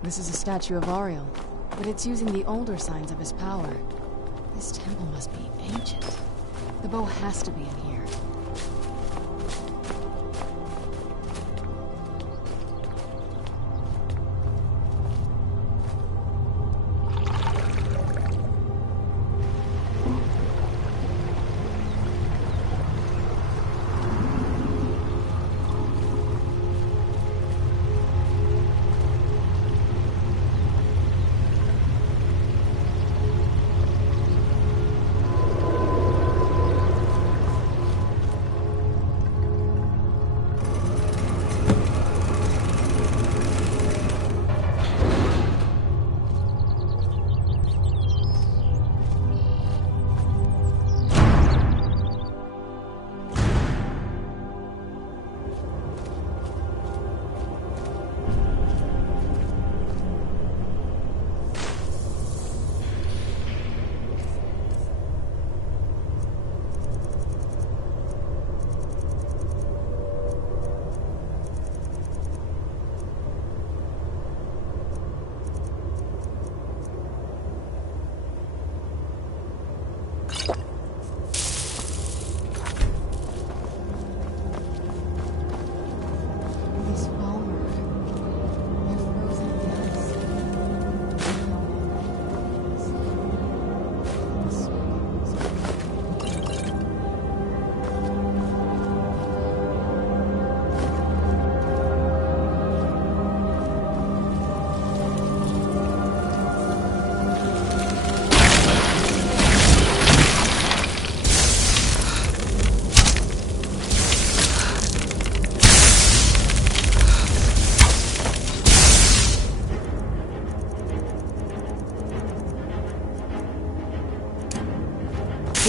This is a statue of Ariel, but it's using the older signs of his power. This temple must be ancient. The bow has to be in here.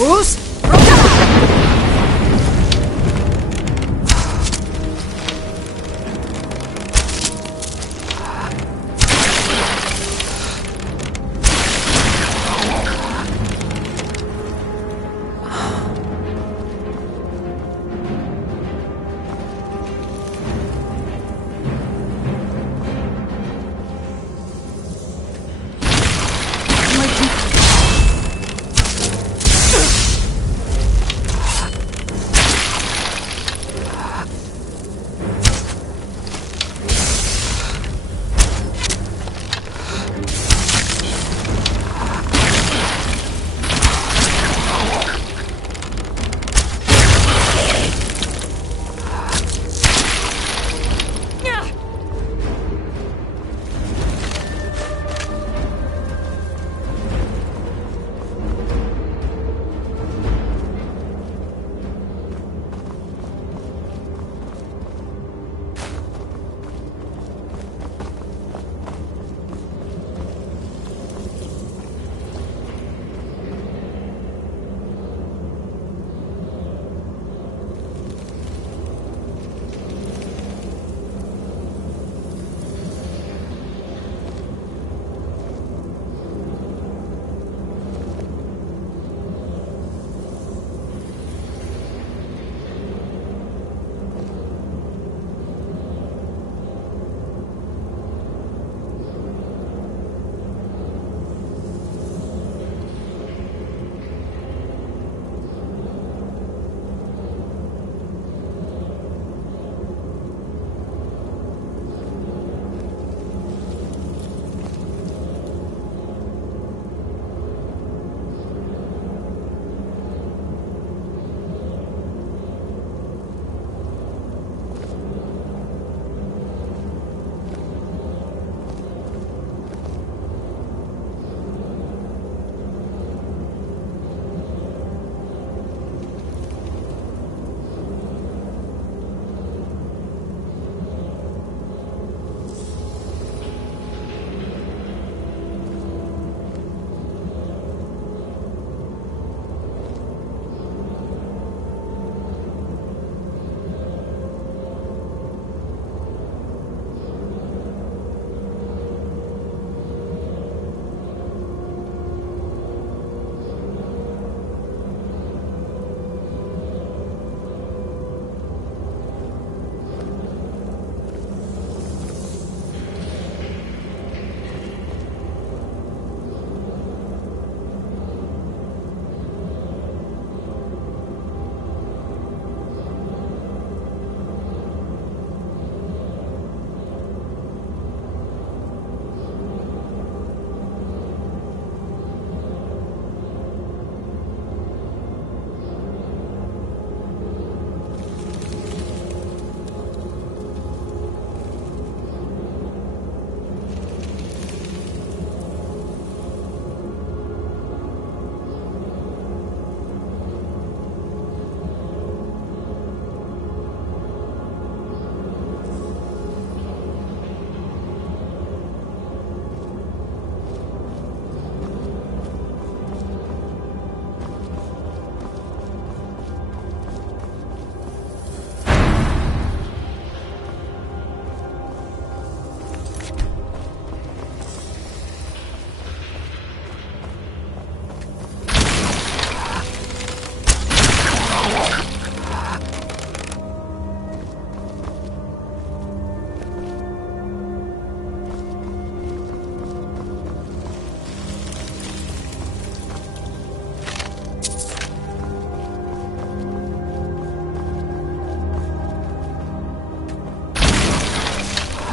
Bruce?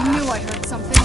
knew I heard something.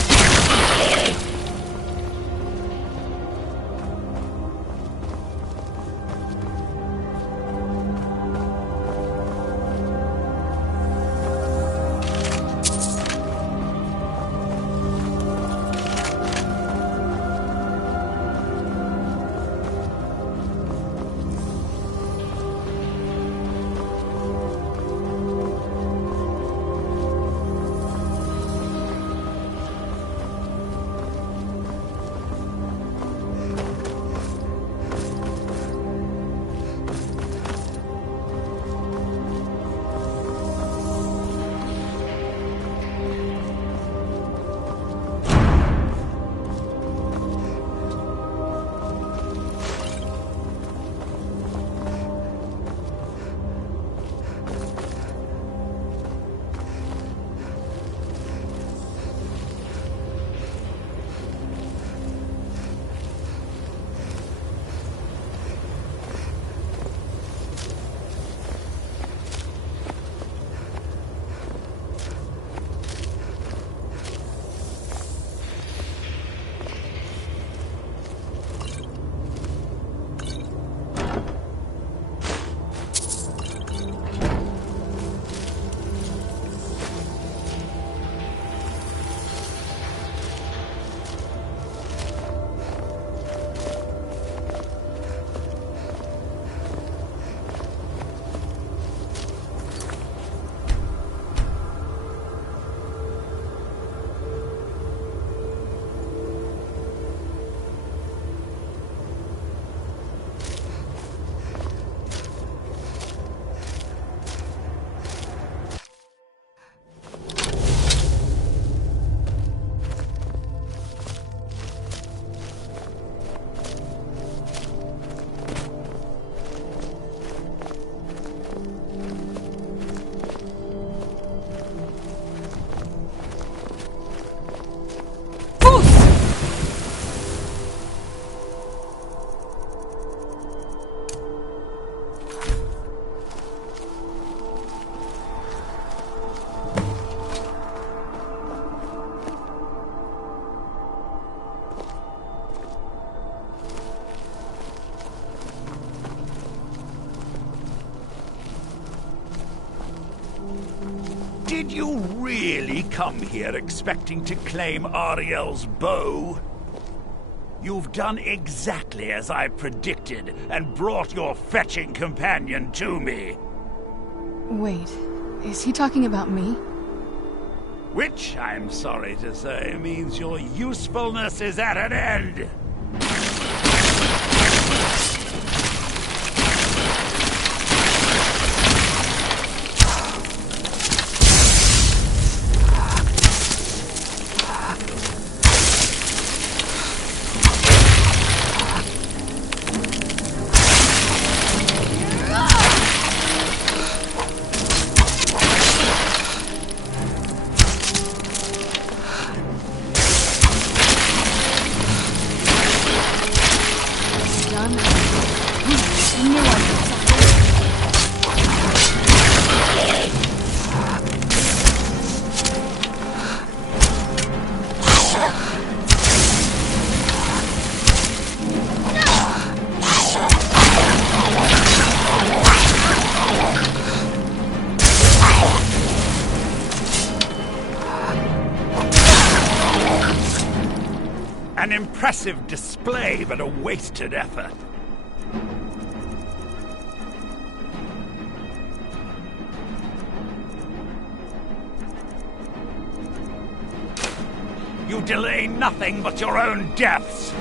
Did you really come here expecting to claim Ariel's bow? You've done exactly as I predicted and brought your fetching companion to me. Wait, is he talking about me? Which, I'm sorry to say, means your usefulness is at an end. An impressive display, but a wasted effort. You delay nothing but your own deaths.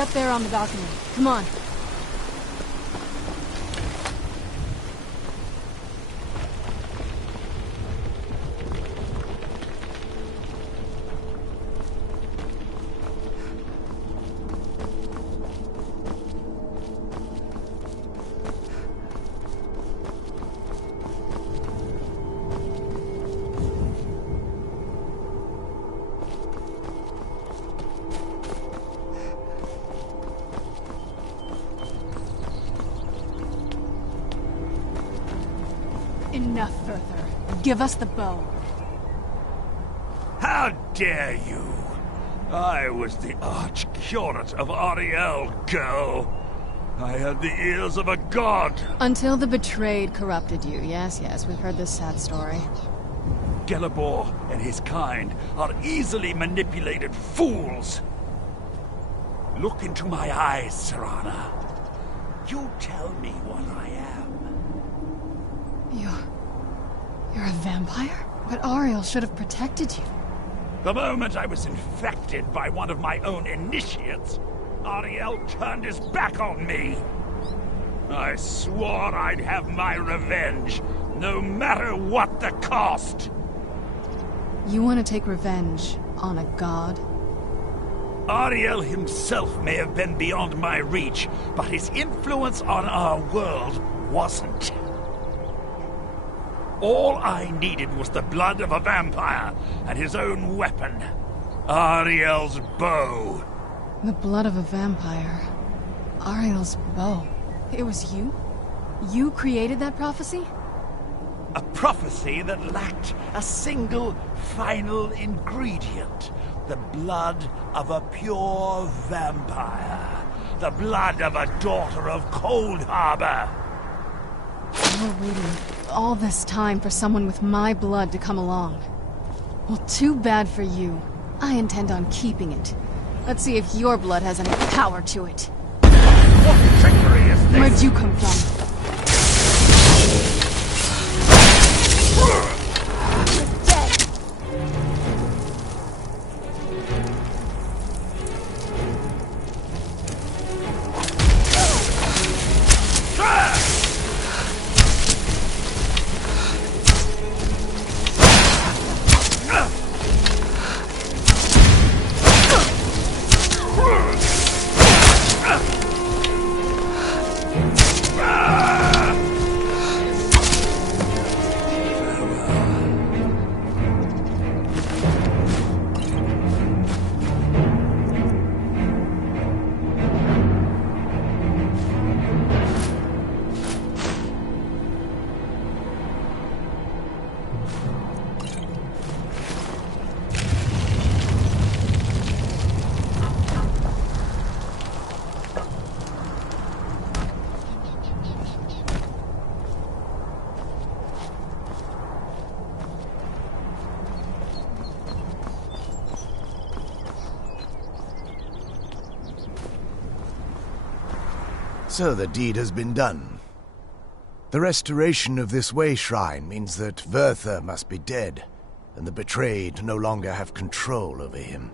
up there on the balcony. Come on. Enough, Werther. Give us the bow. How dare you? I was the arch-curate of Ariel, girl. I had the ears of a god. Until the betrayed corrupted you. Yes, we've heard this sad story. Gelibor and his kind are easily manipulated fools. Look into my eyes, Serana. You tell me what I am. You're a vampire? But Ariel should have protected you. The moment I was infected by one of my own initiates, Ariel turned his back on me. I swore I'd have my revenge, no matter what the cost. You want to take revenge on a god? Ariel himself may have been beyond my reach, but his influence on our world wasn't. All I needed was the blood of a vampire and his own weapon, Ariel's bow. The blood of a vampire. Ariel's bow. It was you? You created that prophecy? A prophecy that lacked a single final ingredient. The blood of a pure vampire. The blood of a daughter of Cold Harbor. You were waiting all this time for someone with my blood to come along. Well, too bad for you. I intend on keeping it. Let's see if your blood has any power to it. What trickery is this? Where'd you come from? You're dead. So the deed has been done. The restoration of this way shrine means that Werther must be dead, and the betrayed no longer have control over him.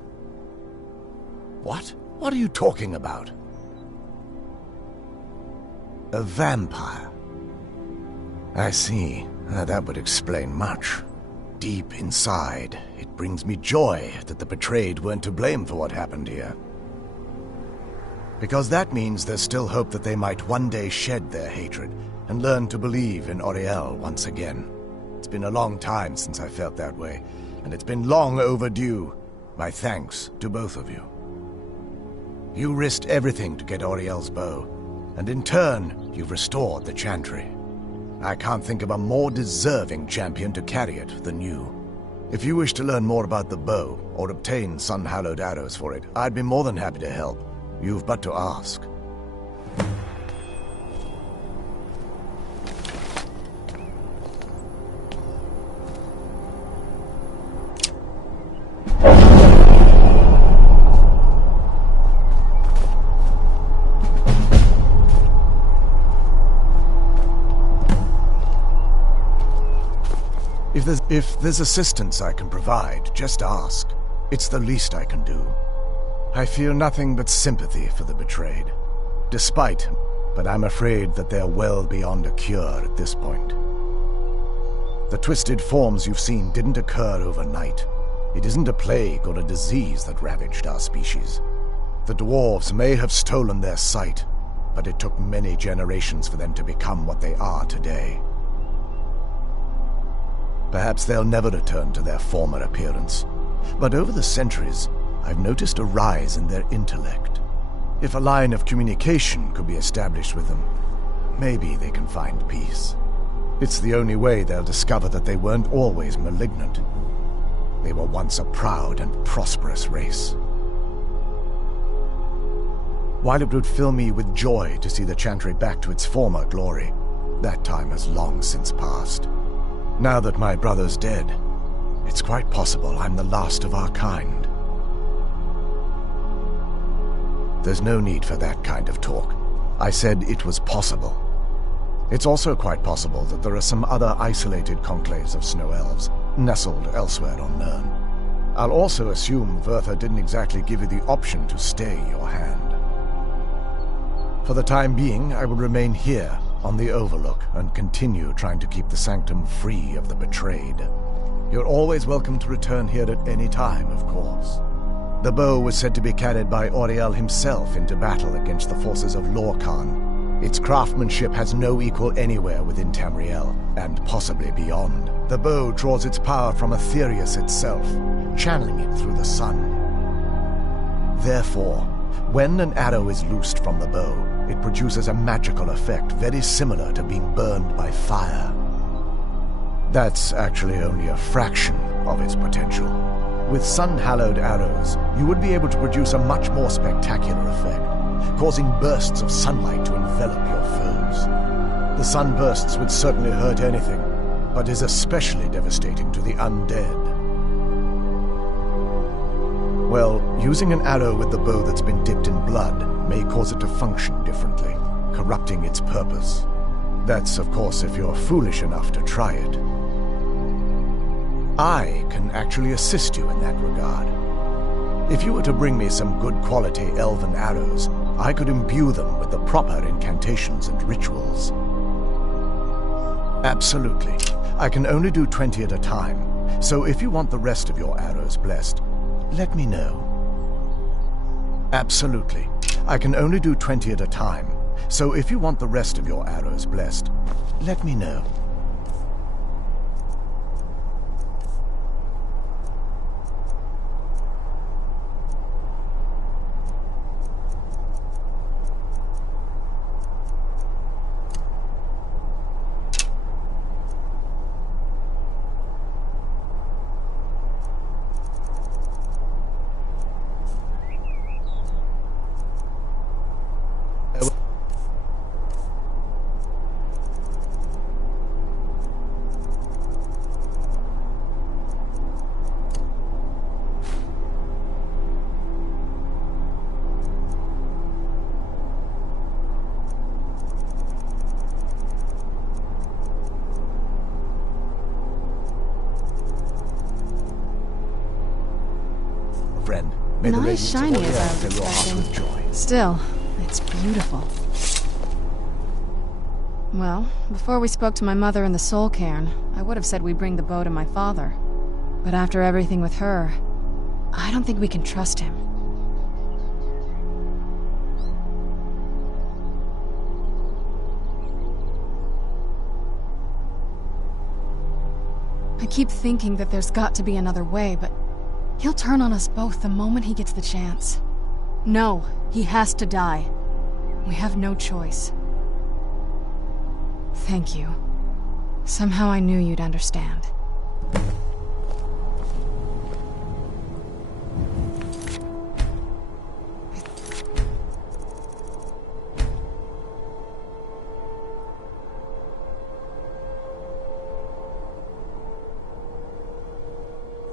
What? What are you talking about? A vampire. I see. That would explain much. Deep inside, it brings me joy that the betrayed weren't to blame for what happened here. Because that means there's still hope that they might one day shed their hatred and learn to believe in Ariel once again. It's been a long time since I felt that way, and it's been long overdue. My thanks to both of you. You risked everything to get Ariel's bow, and in turn, you've restored the Chantry. I can't think of a more deserving champion to carry it than you. If you wish to learn more about the bow, or obtain sun-hallowed arrows for it, I'd be more than happy to help. You've but to ask. If there's assistance I can provide, just ask. It's the least I can do. I feel nothing but sympathy for the betrayed. But I'm afraid that they're well beyond a cure at this point. The twisted forms you've seen didn't occur overnight. It isn't a plague or a disease that ravaged our species. The dwarves may have stolen their sight, but it took many generations for them to become what they are today. Perhaps they'll never return to their former appearance, but over the centuries, I've noticed a rise in their intellect. If a line of communication could be established with them, maybe they can find peace. It's the only way they'll discover that they weren't always malignant. They were once a proud and prosperous race. While it would fill me with joy to see the Chantry back to its former glory, that time has long since passed. Now that my brother's dead, it's quite possible I'm the last of our kind. There's no need for that kind of talk. I said it was possible. It's also quite possible that there are some other isolated conclaves of snow elves, nestled elsewhere on Nirn. I'll also assume Vertha didn't exactly give you the option to stay your hand. For the time being, I will remain here, on the Overlook, and continue trying to keep the Sanctum free of the betrayed. You're always welcome to return here at any time, of course. The bow was said to be carried by Auriel himself into battle against the forces of Lorcan. Its craftsmanship has no equal anywhere within Tamriel, and possibly beyond. The bow draws its power from Aetherius itself, channeling it through the sun. Therefore, when an arrow is loosed from the bow, it produces a magical effect very similar to being burned by fire. That's actually only a fraction of its potential. With sun-hallowed arrows, you would be able to produce a much more spectacular effect, causing bursts of sunlight to envelop your foes. The sunbursts would certainly hurt anything, but is especially devastating to the undead. Well, using an arrow with the bow that's been dipped in blood may cause it to function differently, corrupting its purpose. That's, of course, if you're foolish enough to try it. I can actually assist you in that regard. If you were to bring me some good quality elven arrows, I could imbue them with the proper incantations and rituals. Absolutely. I can only do 20 at a time, so if you want the rest of your arrows blessed, let me know. Absolutely. I can only do 20 at a time, so if you want the rest of your arrows blessed, let me know. Friend, not as shiny as I was expecting. Still, it's beautiful. Well, before we spoke to my mother in the Soul Cairn, I would have said we bring the bow to my father. But after everything with her, I don't think we can trust him. I keep thinking that there's got to be another way, but he'll turn on us both the moment he gets the chance. No, he has to die. We have no choice. Thank you. Somehow I knew you'd understand.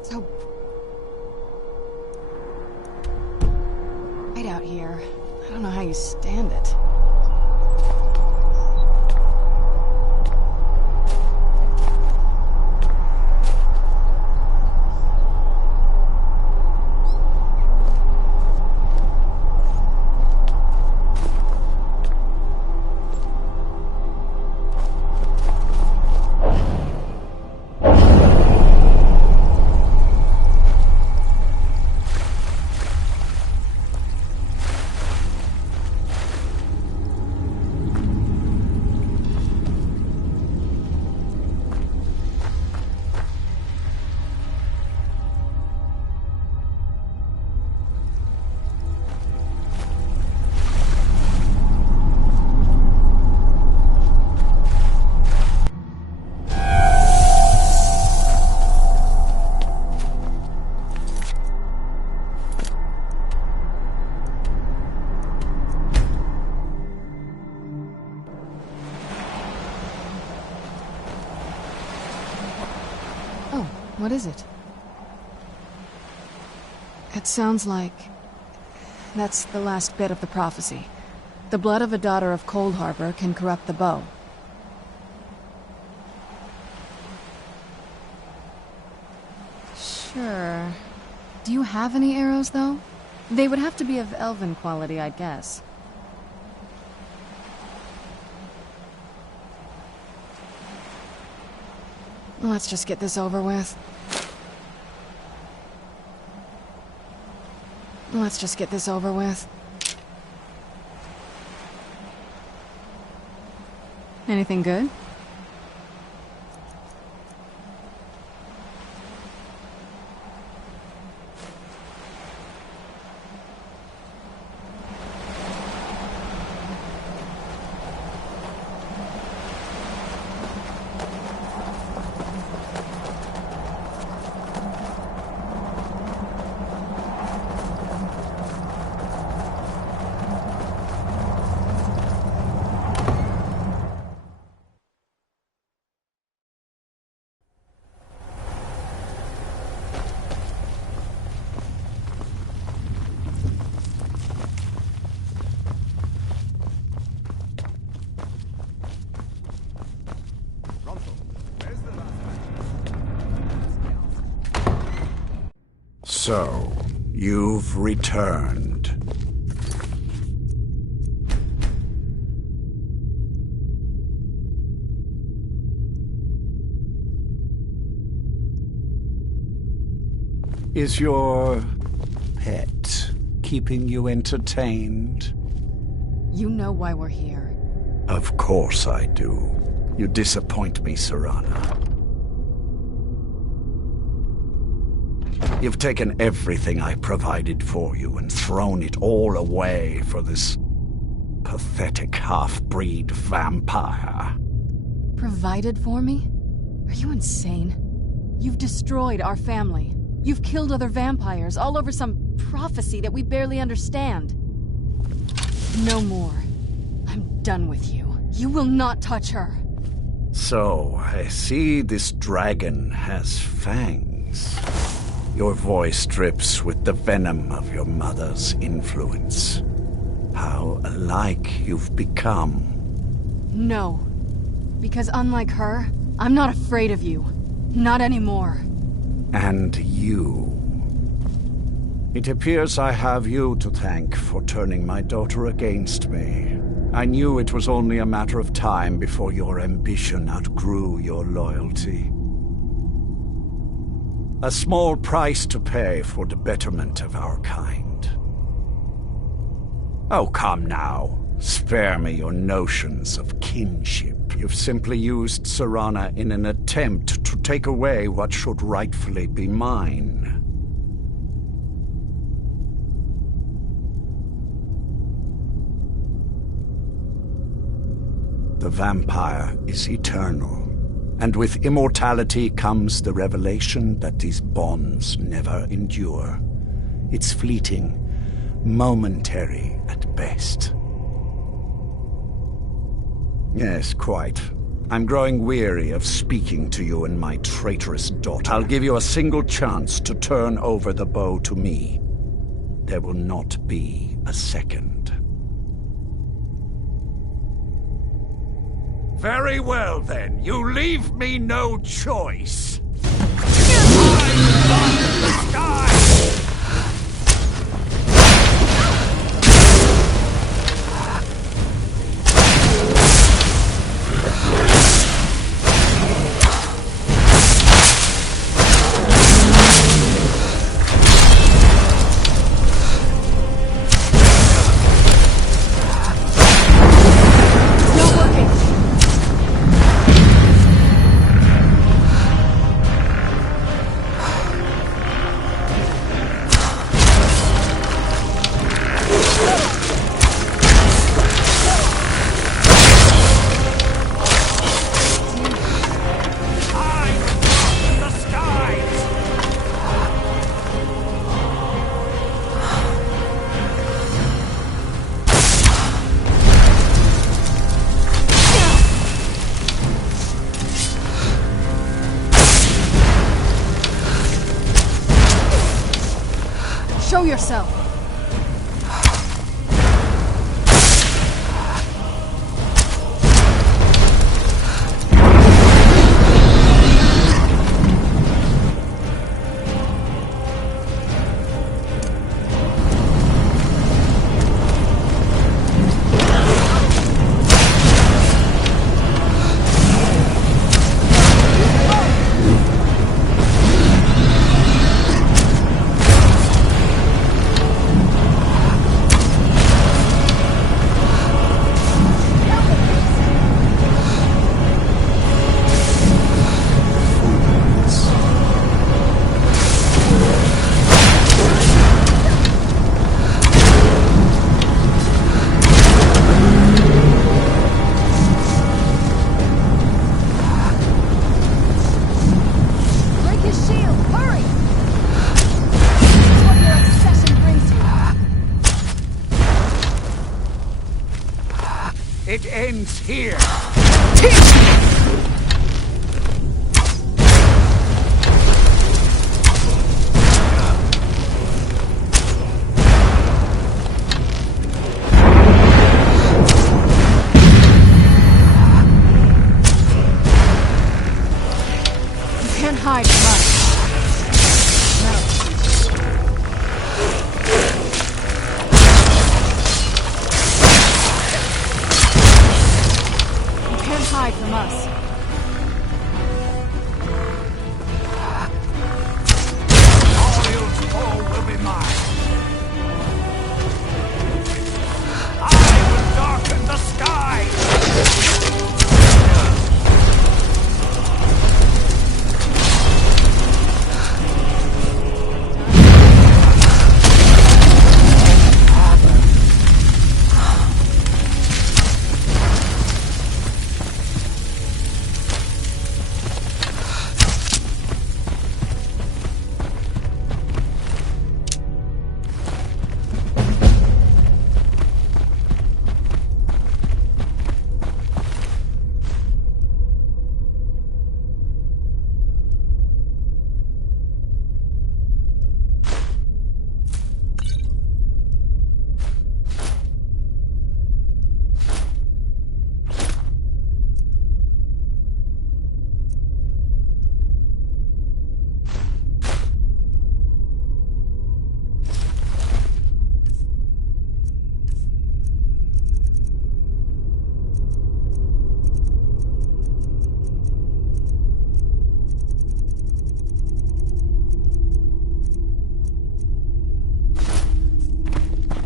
So... right out here. I don't know how you stand it. What is it? It sounds like... that's the last bit of the prophecy. The blood of a daughter of Cold Harbor can corrupt the bow. Sure. Do you have any arrows, though? They would have to be of elven quality, I'd guess. Let's just get this over with. Let's just get this over with. Anything good? So, you've returned. Is your pet keeping you entertained? You know why we're here. Of course I do. You disappoint me, Serana. You've taken everything I provided for you and thrown it all away for this pathetic half-breed vampire. Provided for me? Are you insane? You've destroyed our family. You've killed other vampires all over some prophecy that we barely understand. No more. I'm done with you. You will not touch her. So, I see this dragon has fangs. Your voice drips with the venom of your mother's influence. How alike you've become. No. Because unlike her, I'm not afraid of you. Not anymore. And you. It appears I have you to thank for turning my daughter against me. I knew it was only a matter of time before your ambition outgrew your loyalty. A small price to pay for the betterment of our kind. Oh, come now. Spare me your notions of kinship. You've simply used Serana in an attempt to take away what should rightfully be mine. The vampire is eternal. And with immortality comes the revelation that these bonds never endure. It's fleeting, momentary at best. Yes, quite. I'm growing weary of speaking to you and my traitorous daughter. I'll give you a single chance to turn over the bow to me. There will not be a second. Very well, then. You leave me no choice. I love the sky! Show yourself! It ends here. You can't hide from us. Hide from us. Oriel's all will be mine. I will darken the sky.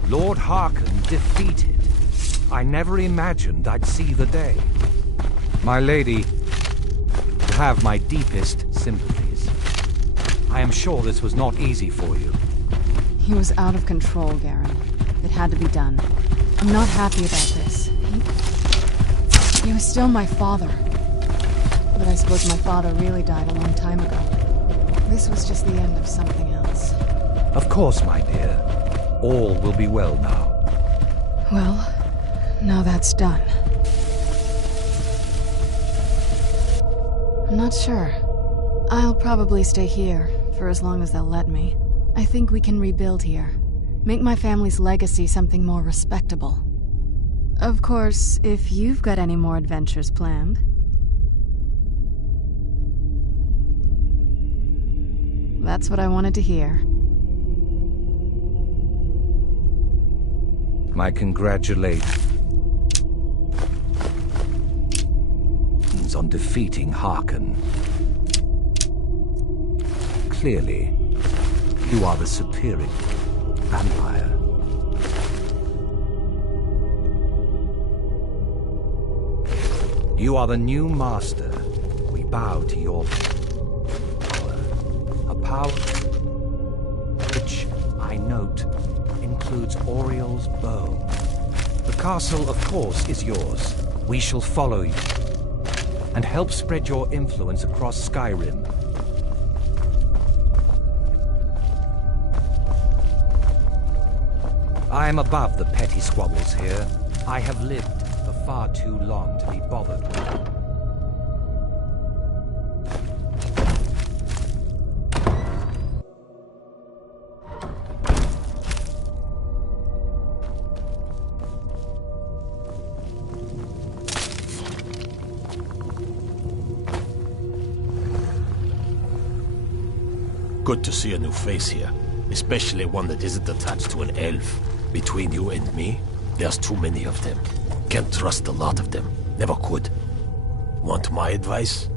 Lord Harkon defeated. I never imagined I'd see the day. My lady, you have my deepest sympathies. I am sure this was not easy for you. He was out of control, Garen. It had to be done. I'm not happy about this. He was still my father. But I suppose my father really died a long time ago. This was just the end of something else. Of course, my dear. All will be well now. Well, now that's done. I'm not sure. I'll probably stay here, for as long as they'll let me. I think we can rebuild here. Make my family's legacy something more respectable. Of course, if you've got any more adventures planned. That's what I wanted to hear. My congratulations on defeating Harkon. Clearly, you are the superior vampire. You are the new master. We bow to your power. A power which, I note, includes Oriel's bow. The castle, of course, is yours. We shall follow you and help spread your influence across Skyrim. I am above the petty squabbles here. I have lived for far too long to be bothered with. Good to see a new face here, especially one that isn't attached to an elf. Between you and me, there's too many of them. Can't trust a lot of them. Never could. Want my advice?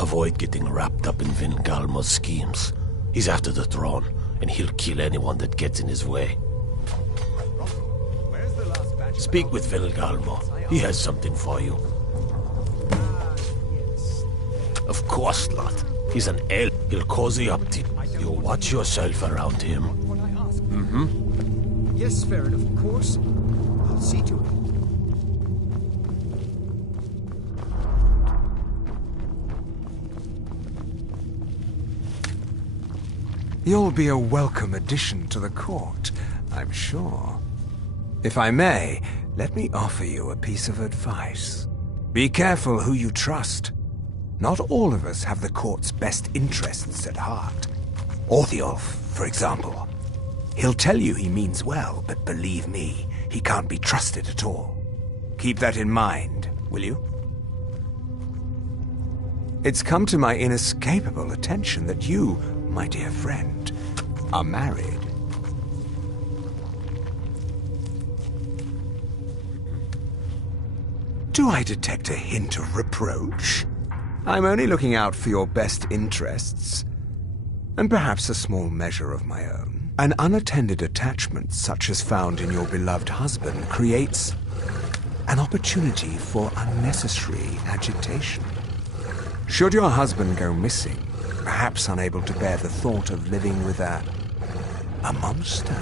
Avoid getting wrapped up in Vingalmo's schemes. He's after the throne, and he'll kill anyone that gets in his way. Speak with Vingalmo. He has something for you. Of course not. He's an elf. He'll cozy up to you. You watch yourself around him. Mm-hmm. Yes, Farron, of course. I'll see to it. You'll be a welcome addition to the court, I'm sure. If I may, let me offer you a piece of advice. Be careful who you trust. Not all of us have the court's best interests at heart. Orthiolf, for example. He'll tell you he means well, but believe me, he can't be trusted at all. Keep that in mind, will you? It's come to my inescapable attention that you, my dear friend, are married. Do I detect a hint of reproach? I'm only looking out for your best interests, and perhaps a small measure of my own. An unattended attachment such as found in your beloved husband creates an opportunity for unnecessary agitation. Should your husband go missing, perhaps unable to bear the thought of living with a monster,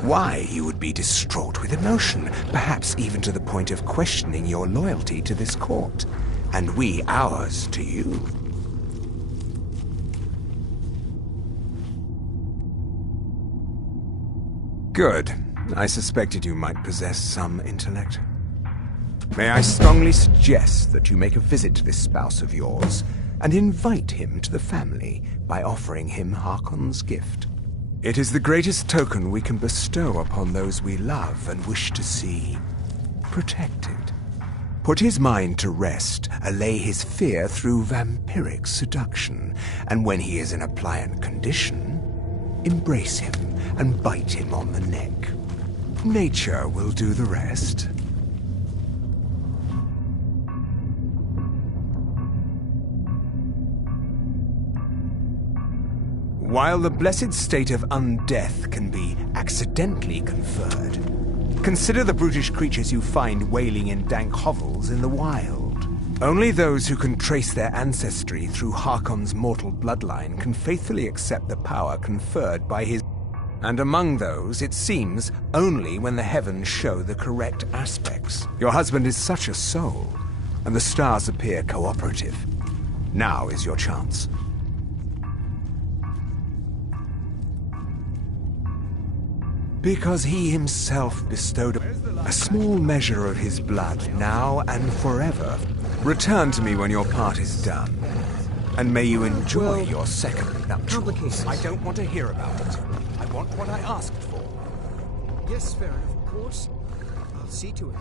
why, he would be distraught with emotion, perhaps even to the point of questioning your loyalty to this court, and we ours to you. Good. I suspected you might possess some intellect. May I strongly suggest that you make a visit to this spouse of yours and invite him to the family by offering him Harkon's gift. It is the greatest token we can bestow upon those we love and wish to see protected. Put his mind to rest, allay his fear through vampiric seduction, and when he is in a pliant condition, embrace him and bite him on the neck. Nature will do the rest. While the blessed state of undeath can be accidentally conferred, consider the brutish creatures you find wailing in dank hovels in the wild. Only those who can trace their ancestry through Harkon's mortal bloodline can faithfully accept the power conferred by his... And among those, it seems, only when the heavens show the correct aspects. Your husband is such a soul, and the stars appear cooperative. Now is your chance. Because he himself bestowed a small measure of his blood, now and forever. Return to me when your part is done, and may you enjoy your second nuptials. I don't want to hear about it. I want what I asked for. Yes, Farron, of course. I'll see to it.